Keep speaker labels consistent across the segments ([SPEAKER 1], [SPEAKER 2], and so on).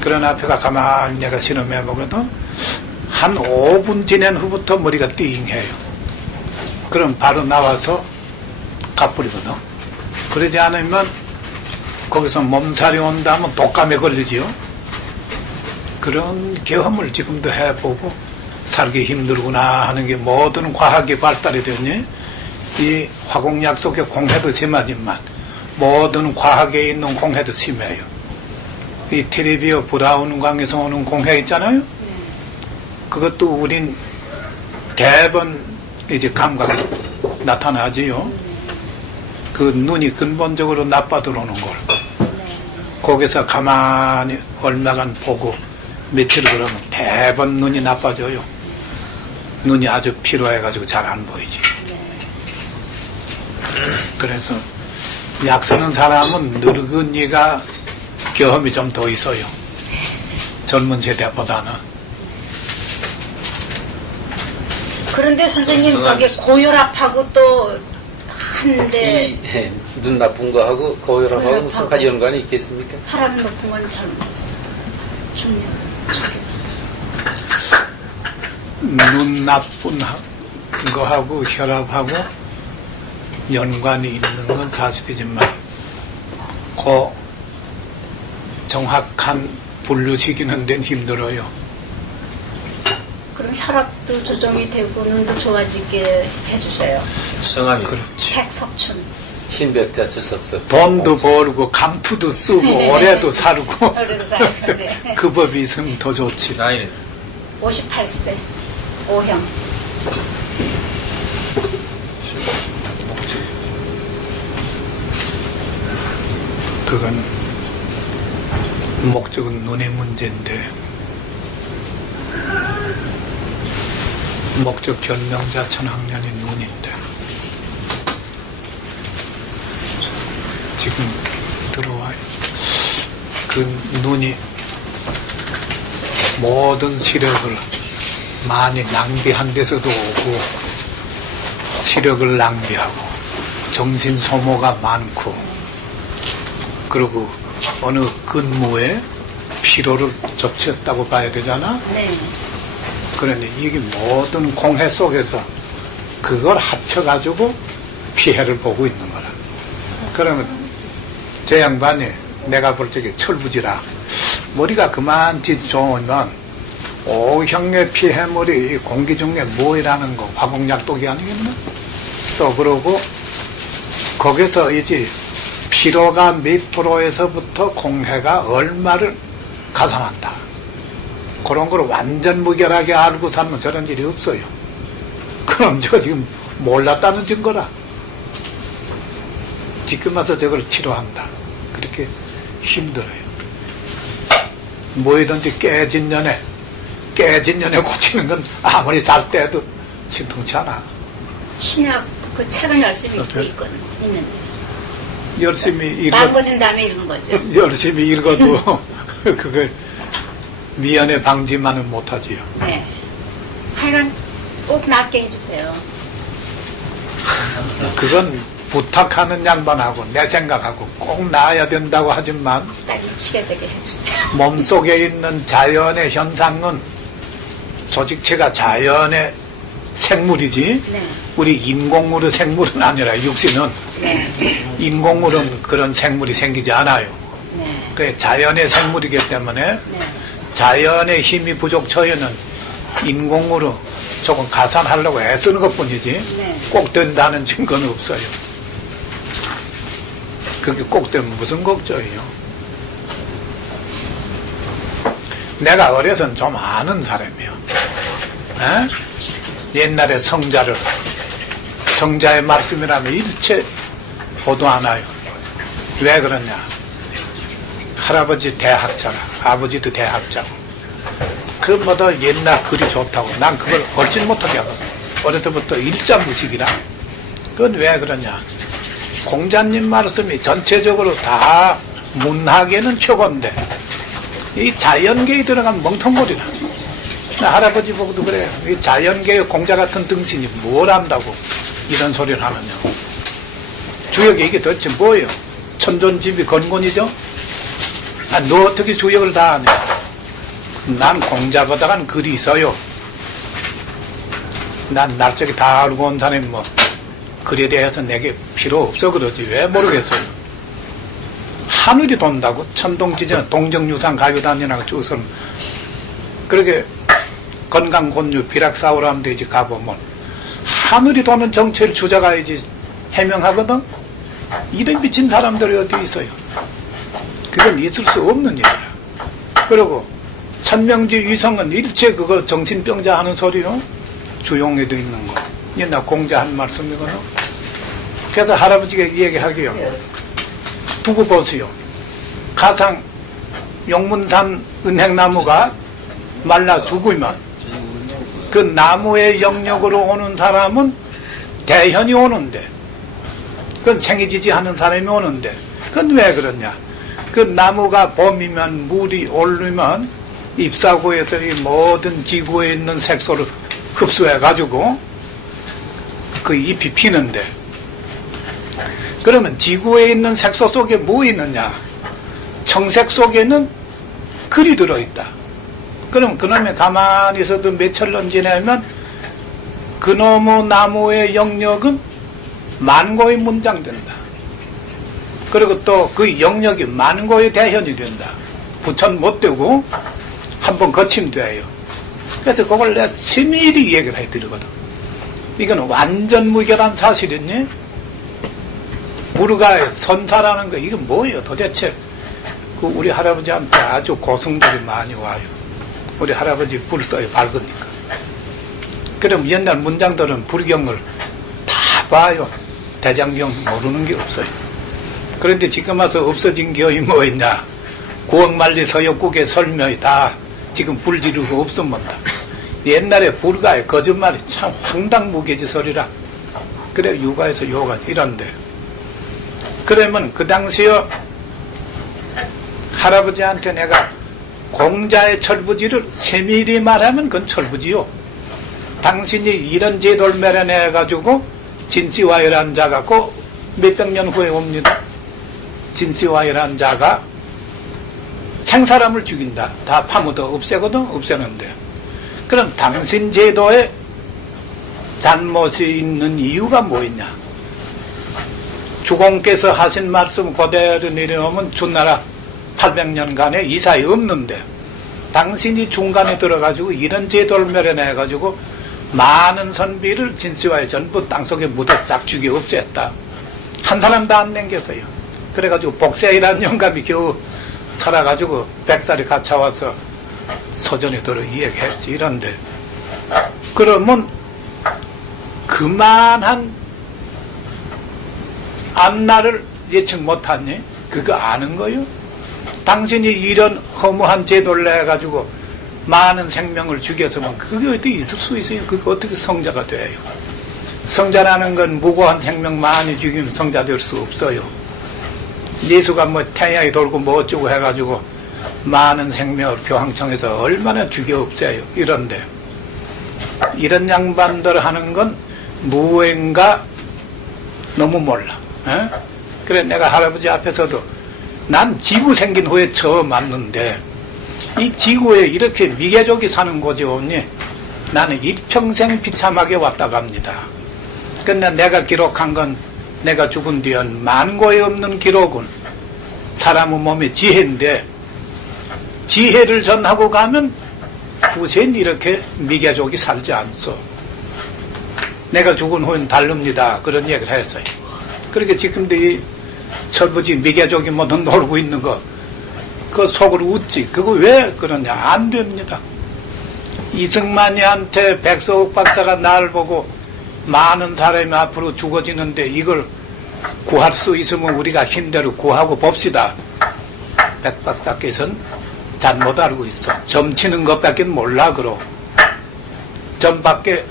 [SPEAKER 1] 그런 앞에가 가만히 내가 실험해 보거든. 한 5분 지난 후부터 머리가 띵해요. 그럼 바로 나와서 가버리거든. 그러지 않으면 거기서 몸살이 온다면 독감에 걸리지요. 그런 경험을 지금도 해보고 살기 힘들구나 하는 게 모든 과학이 발달이 되니 이 화공약 속에 공해도 심하지만 모든 과학에 있는 공해도 심해요. 이 테레비어 브라운 광에서 오는 공해 있잖아요. 그것도 우린 대번 이제 감각이 나타나지요. 그 눈이 근본적으로 나빠 들어오는 걸. 거기서 가만히 얼마간 보고 며칠 그러면 대번 눈이 나빠져요. 눈이 아주 피로해가지고 잘 안 보이지. 그래서 약 쓰는 사람은 늙은이가 경험이 좀 더 있어요. 젊은 세대보다는.
[SPEAKER 2] 그런데 선생님 저게 고혈압하고 또 한데
[SPEAKER 3] 이 예, 눈 나쁜 거하고 거울하고. 무슨 가 연관이 있겠습니까?
[SPEAKER 2] 혈압 높은 건 젊어서
[SPEAKER 1] 좀눈 나쁜 하- 거하고 혈압하고 연관이 있는 건 사실이지만 그 정확한 분류 시키는 데는 힘들어요.
[SPEAKER 2] 그럼 혈압도 조정이 되고 눈도 좋아지게 해주세요.
[SPEAKER 3] 성함이
[SPEAKER 1] 그렇지.
[SPEAKER 2] 백석춘
[SPEAKER 3] 신백자 주석서
[SPEAKER 1] 돈도 벌고 감투도 쓰고 오래도 살고
[SPEAKER 2] 오래도 살고, 네.
[SPEAKER 1] 그 법이 있으면 더 좋지.
[SPEAKER 3] 나이는
[SPEAKER 2] 58세 O형
[SPEAKER 1] 그건 목적은 눈의 문제인데 목적 결명자 천학년이 눈인데 지금 들어와요. 그 눈이 모든 시력을 많이 낭비한 데서도 오고 시력을 낭비하고 정신 소모가 많고 그리고 어느 근무에 피로를 접쳤다고 봐야 되잖아.
[SPEAKER 2] 네.
[SPEAKER 1] 그러니 이게 모든 공해 속에서 그걸 합쳐가지고 피해를 보고 있는 거라. 그러면 제 양반이 내가 볼 적에 철부지라 머리가 그만 짓 좋으면 오형의 피해물이 이 공기 중에 뭐이라는 거 화공약독이 아니겠나? 또 그러고 거기서 이제 피로가 몇 프로에서부터 공해가 얼마를 가산한다. 그런 걸 완전 무결하게 알고 살면 저런 일이 없어요. 그럼 저 지금 몰랐다는 증거라. 지금 와서 저걸 치료한다. 그렇게 힘들어요. 뭐이든지 깨진 년에, 깨진 년에 고치는 건 아무리 잘 때도 신통치 않아.
[SPEAKER 2] 신약 그 책은 열심히 읽고? 있거든 있는데
[SPEAKER 1] 열심히 읽어,
[SPEAKER 2] 망고진 다음에 읽은 거죠.
[SPEAKER 1] 열심히 읽어도 그걸 미연에 방지만은 못하지요.
[SPEAKER 2] 네. 하여간 꼭 낫게 해주세요.
[SPEAKER 1] 그건 부탁하는 양반하고 내 생각하고 꼭 나아야 된다고 하지만
[SPEAKER 2] 딱 미치게 되게 해주세요.
[SPEAKER 1] 몸속에 있는 자연의 현상은 조직체가 자연의 생물이지
[SPEAKER 2] 네.
[SPEAKER 1] 우리 인공물의 생물은 아니라 육신은
[SPEAKER 2] 네.
[SPEAKER 1] 인공물은 그런 생물이 생기지 않아요.
[SPEAKER 2] 네.
[SPEAKER 1] 그 자연의 생물이기 때문에
[SPEAKER 2] 네.
[SPEAKER 1] 자연의 힘이 부족처에는 인공으로 조금 가산하려고 애쓰는 것 뿐이지
[SPEAKER 2] 네.
[SPEAKER 1] 꼭 된다는 증거는 없어요. 그게 꼭 되면 무슨 걱정이요? 내가 어려서는 좀 아는 사람이요. 에? 옛날에 성자를 성자의 말씀이라면 일체 보도 안 와요. 왜 그러냐? 할아버지 대학자라, 아버지도 대학자고. 그 뭐다 옛날 글이 좋다고. 난 그걸 얼씬 못하게 하거든. 어려서부터 일자 무식이라. 그건 왜 그러냐? 공자님 말씀이 전체적으로 다 문학에는 최고인데 이 자연계에 들어간 멍텅구리라. 나 할아버지 보고도 그래요. 이 자연계의 공자 같은 등신이 뭘 안다고 이런 소리를 하느냐고. 주역이 이게 도대체 뭐예요? 천존집이 건곤이죠? 아, 너 어떻게 주역을 다 하냐? 난 공자보다간 글이 있어요. 난 날짜기 다 알고 온 사람이 뭐, 글에 대해서 내게 필요 없어 그러지. 왜 모르겠어요. 하늘이 돈다고? 천동지전 동정유산 가요단이라고 쭉선 그렇게 건강 곤유 비락사오로 하면 되지 가보면 하늘이 도는 정체를 주자가야지 해명하거든? 이런 미친 사람들이 어디 있어요? 그건 있을 수 없는 일이야. 그리고 천명지 위성은 일체 그거 정신병자 하는 소리요. 주용에도 있는 거. 옛날 공자 한 말씀이거든. 그래서 할아버지가 얘기하기요. 두고 보세요. 가상 용문산 은행나무가 말라 죽으면 그 나무의 영역으로 오는 사람은 대현이 오는데 그건 생이지지 하는 사람이 오는데 그건 왜 그러냐? 그 나무가 봄이면 물이 오르면 잎사구에서 이 모든 지구에 있는 색소를 흡수해 가지고 그 잎이 피는데 그러면 지구에 있는 색소 속에 뭐 있느냐? 청색 속에는 글이 들어있다 그럼 그놈이 가만히 있어도 몇천 년 지나면 그놈의 나무의 영역은 만고의 문장 된다. 그리고 또 그 영역이 만고의 대현이 된다. 부천 못 되고 한번 거치면 돼요. 그래서 그걸 내가 세밀히 얘기를 해드리거든. 이건 완전 무결한 사실이니? 무르가의 선사라는 거, 이건 뭐예요 도대체? 그 우리 할아버지한테 아주 고승들이 많이 와요. 우리 할아버지 불 써요, 밝으니까. 그럼 옛날 문장들은 불경을 다 봐요. 대장경 모르는 게 없어요. 그런데 지금 와서 없어진 게뭐 있냐? 구억만리 서역국의 설명이 다 지금 불 지르고 없으면 다. 옛날에 불가의 거짓말이 참 황당무계지설이라. 그래, 육아에서 요가 이런데. 그러면 그 당시에 할아버지한테 내가 공자의 철부지를 세밀히 말하면 그건 철부지요. 당신이 이런 제도를 마련해가지고 진시와이라는 자가 꼭 몇백 년 후에 옵니다. 진시와이라는 자가 생사람을 죽인다. 다 파묻어 없애거든, 없애는데. 그럼 당신 제도에 잘못이 있는 이유가 뭐 있냐? 주공께서 하신 말씀 그대로 내려오면 준나라 800년간에 이사이 없는데 당신이 중간에 들어가지고 이런 제도를 마련해가지고 많은 선비를 진시와에 전부 땅속에 묻어 싹 죽여 없앴다. 한 사람도 안 남겨서요. 그래가지고 복세이라는 영감이 겨우 살아가지고 백살이 갇혀와서 서전에 들어 이야기했지. 이런데. 그러면 그만한 앞날을 예측 못하니? 그거 아는 거요? 당신이 이런 허무한 제도를 내가지고 많은 생명을 죽였으면 그게 어떻게 있을 수 있어요? 그게 어떻게 성자가 돼요? 성자라는 건 무고한 생명 많이 죽이면 성자 될 수 없어요. 예수가 뭐 태양이 돌고 뭐 어쩌고 해가지고 많은 생명을 교황청에서 얼마나 죽여 없애요. 이런데 이런 양반들 하는 건 무행가 너무 몰라. 에? 그래 내가 할아버지 앞에서도 난 지구 생긴 후에 처음 왔는데 이 지구에 이렇게 미개족이 사는 곳이 없니? 나는 일평생 비참하게 왔다 갑니다. 근데 내가 기록한 건 내가 죽은 뒤엔 만고에 없는 기록은 사람의 몸의 지혜인데 지혜를 전하고 가면 후세는 이렇게 미개족이 살지 않소. 내가 죽은 후엔 다릅니다. 그런 얘기를 했어요. 그렇게 지금도 이 철부지 미개족이 뭐 놀고 있는 거, 그 속으로 웃지. 그거 왜 그러냐? 안 됩니다. 이승만이한테 백서옥 박사가 날 보고 많은 사람이 앞으로 죽어지는데 이걸 구할 수 있으면 우리가 힘대로 구하고 봅시다. 백 박사께서는 잘 못 알고 있어. 점치는 것밖에 몰라, 그러. 점밖에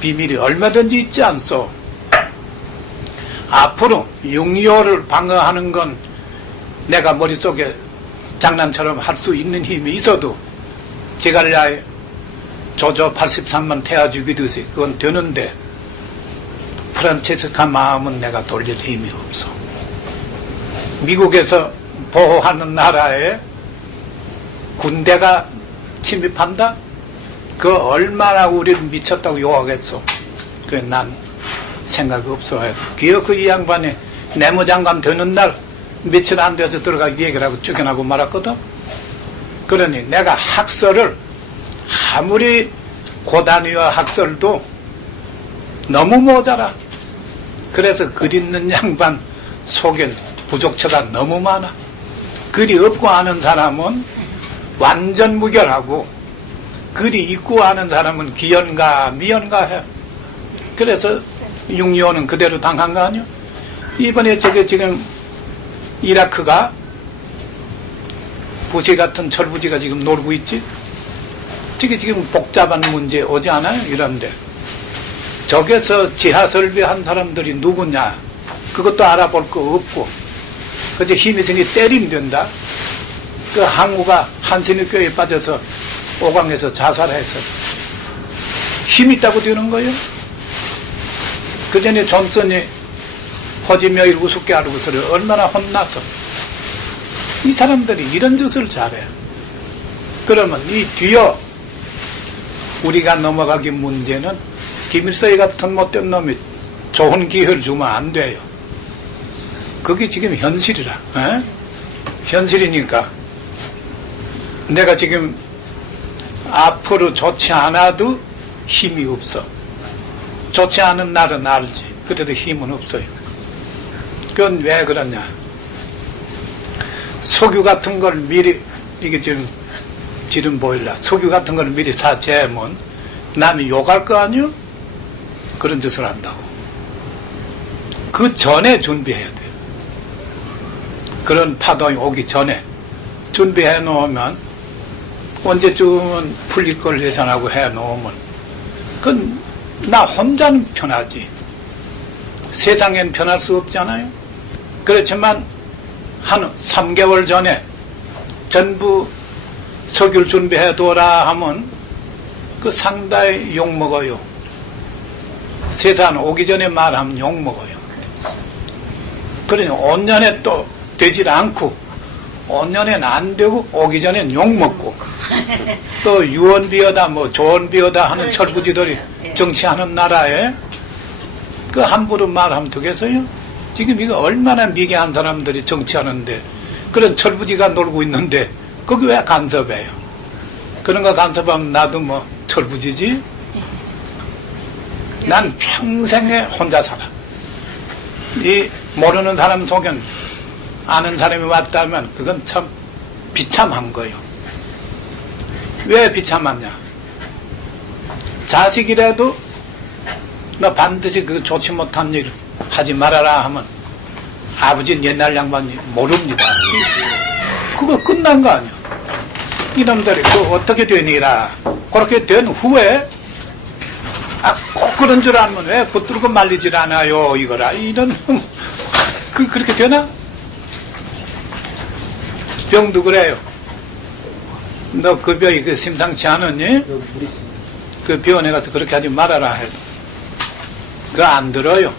[SPEAKER 1] 비밀이 얼마든지 있지 않소. 앞으로 육류를 방어하는 건 내가 머릿속에 장난처럼 할 수 있는 힘이 있어도 제갈야의 조조 83만 태아 죽이듯이 그건 되는데 프란체스카 마음은 내가 돌릴 힘이 없어. 미국에서 보호하는 나라에 군대가 침입한다? 그 얼마나 우리를 미쳤다고 욕하겠어. 그난 생각이 없어요. 기어 그이 양반이 내무장관 되는 날 며칠 안 돼서 들어가 얘기를 하고 쫓겨나고 말았거든. 그러니 내가 학설을 아무리 고단위와 학설도 너무 모자라. 그래서 글 있는 양반 속엔 부족처가 너무 많아. 글이 없고 아는 사람은 완전 무결하고 글이 있고 아는 사람은 기연가 미연가 해. 그래서 육리오는 그대로 당한 거 아니야? 이번에 저게 지금 이라크가 부시 같은 철부지가 지금 놀고 있지? 저게 지금 복잡한 문제 오지 않아요? 이런데. 저기서 지하 설비한 사람들이 누구냐? 그것도 알아볼 거 없고. 그저 힘이성이 때리면 된다. 그 항우가 한신의교에 빠져서 오강에서 자살해서 힘 있다고 되는 거예요? 그 전에 존슨이 허지며일 우습게 알고서를 얼마나 혼나서 이 사람들이 이런 짓을 잘해. 그러면 이 뒤어 우리가 넘어가기 문제는 김일성이 같은 못된 놈이 좋은 기회를 주면 안 돼요. 그게 지금 현실이라. 에? 현실이니까 내가 지금 앞으로 좋지 않아도 힘이 없어. 좋지 않은 날은 알지. 그래도 힘은 없어요. 그건 왜 그러냐. 석유 같은 걸 미리, 이게 지금 지름 보일라. 석유 같은 걸 미리 사재면 남이 욕할 거 아니요? 그런 짓을 한다고. 그 전에 준비해야 돼. 그런 파동이 오기 전에 준비해 놓으면 언제쯤은 풀릴 걸 예상하고 해 놓으면 그건 나 혼자는 편하지. 세상엔 편할 수 없잖아요. 그렇지만 한 3개월 전에 전부 석유를 준비해 둬라 하면 그 상당히 욕먹어요. 세상 오기 전에 말하면 욕먹어요. 그러니 5년에 또 되질 않고 5년엔 안 되고 오기 전엔 욕먹고 또 유언비어다 뭐 조언비어다 하는
[SPEAKER 2] 그렇지.
[SPEAKER 1] 철부지들이
[SPEAKER 2] 예.
[SPEAKER 1] 정치하는 나라에 그 함부로 말하면 되겠어요? 지금 이거 얼마나 미개한 사람들이 정치하는데 그런 철부지가 놀고 있는데 거기 왜 간섭해요? 그런 거 간섭하면 나도 뭐 철부지지? 난 평생에 혼자 살아. 이 모르는 사람 속엔 아는 사람이 왔다면 그건 참 비참한 거예요. 왜 비참하냐? 자식이라도 너 반드시 그 좋지 못한 일 하지 말아라 하면 아버지는 옛날 양반이 모릅니다. 그거 끝난 거 아니야. 이놈들이 그 어떻게 되니라. 그렇게 된 후에 아, 꼭 그런 줄 알면 왜 붙들고 말리질 않아요, 이거라. 이런, 그, 그렇게 되나? 병도 그래요. 너 그 병이 그 심상치 않으니? 그 병원에 가서 그렇게 하지 말아라 해도. 그거 안 들어요.